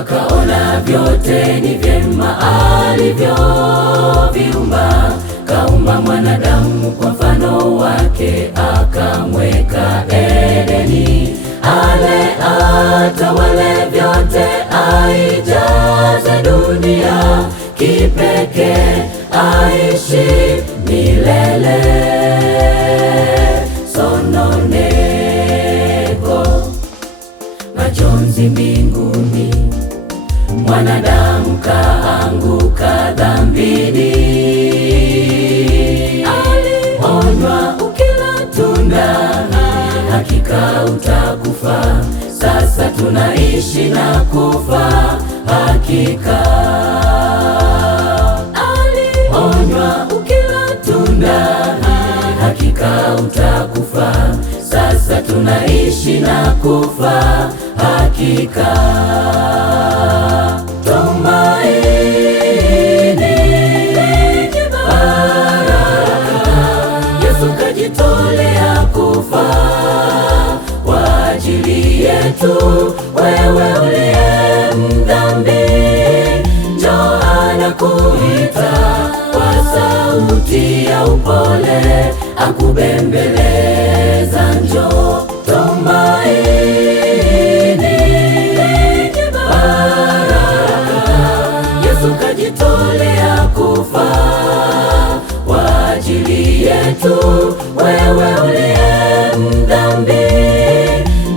akaona vyote ni vyema alivyoviumba, kaumba mwanadamu kwa mfano wake, akamweka Edeni, ale atawale vyote, aijaze dunia, kipekee aishi milele. Sononeko, majonzi mbinguni, mwanadamu kaanguka dhambini. Alionywa, ukila tunda hakika utakufa. Sasa tunaishi na kufa hakika. Alionywa, ukila tunda hakika utakufa. Sasa tunaishi na kufa hakika. Tumaini lenye baraka, Yesu kajitolea kufa kwa ajili yetu. Wewe uliye mdhambi, njoo anakuita kwa sauti ya upole, akubembeleza njoo. Tumaini lenye baraka, Yesu kajitolea kufa kwa ajili yetu. Wewe uliye mdhambi,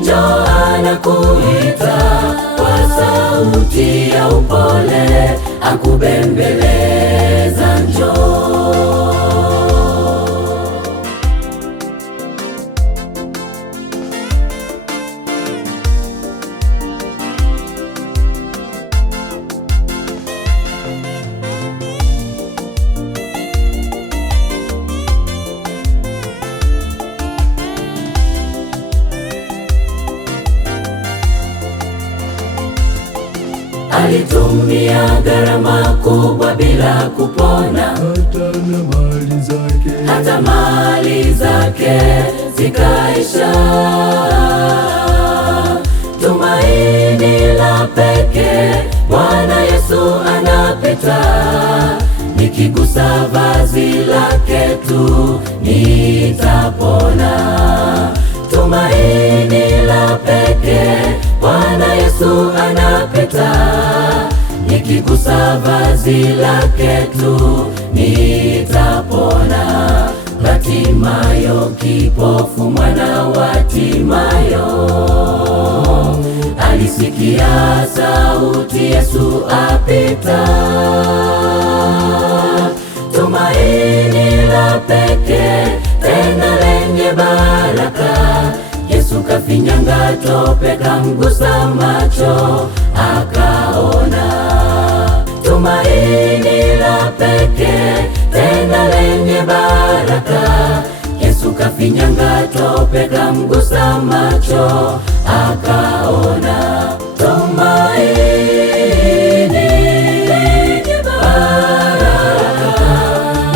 njoo anakuita kwa sauti ya upole, akubembeleza njoo. Alitumia gharama kubwa bila kupona, hata mali zake zikaisha. Tumaini la pekee, Bwana Yesu anapita, nikigusa vazi lake tu nitapona. Tumaini la pekee, Bwana Yesu anapita, nikigusa vazi lake tu nitapona. Bartimayo kipofu, mwana wa Timayo, alisikia sauti Yesu apita. Tumaini la pekee tena lenye baraka, Yesu kafinyanga tope, kamgusa macho akaona. Tumaini la pekee tena lenye baraka, Yesu kafinyanga tope, kamgusa macho akaona. Tumaini lenye baraka,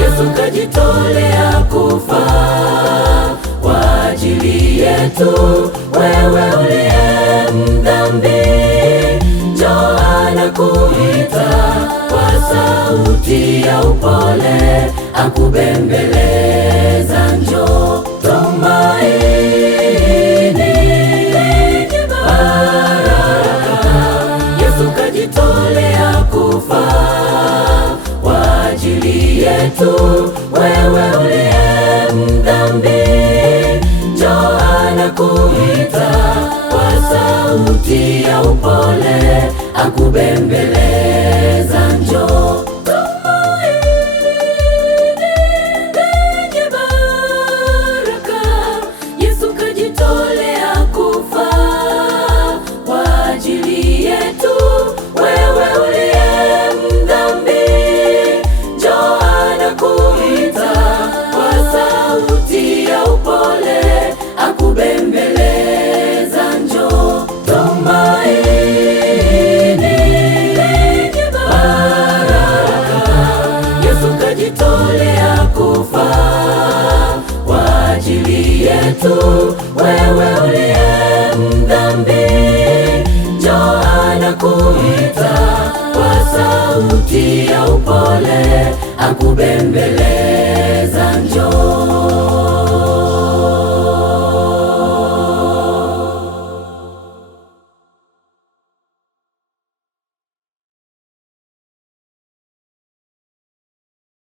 Yesu kajitolea kufa kwa ajili yetu. Wewe uliye mdhambi, njoo anakuita kwa sauti ya upole, akubembeleza njoo. Tumaini lenye baraka, Yesu kajitolea kufa kwa ajili yetu. Wewe uliye mdhambi, njoo anakuita kwa sauti ya upole, akubembeleza njoo. Tumaini lenye baraka, Yesu kajitolea kufa kwa ajili yetu. Wewe uliye mdhambi, njoo anakuita kwa sauti ya upole, akubembeleza njoo. Tumaini lenye baraka, Yesu kajitolea kufa kwa ajili yetu. Wewe uliye mdhambi, njoo anakuita kwa sauti ya upole, akubembeleza njoo.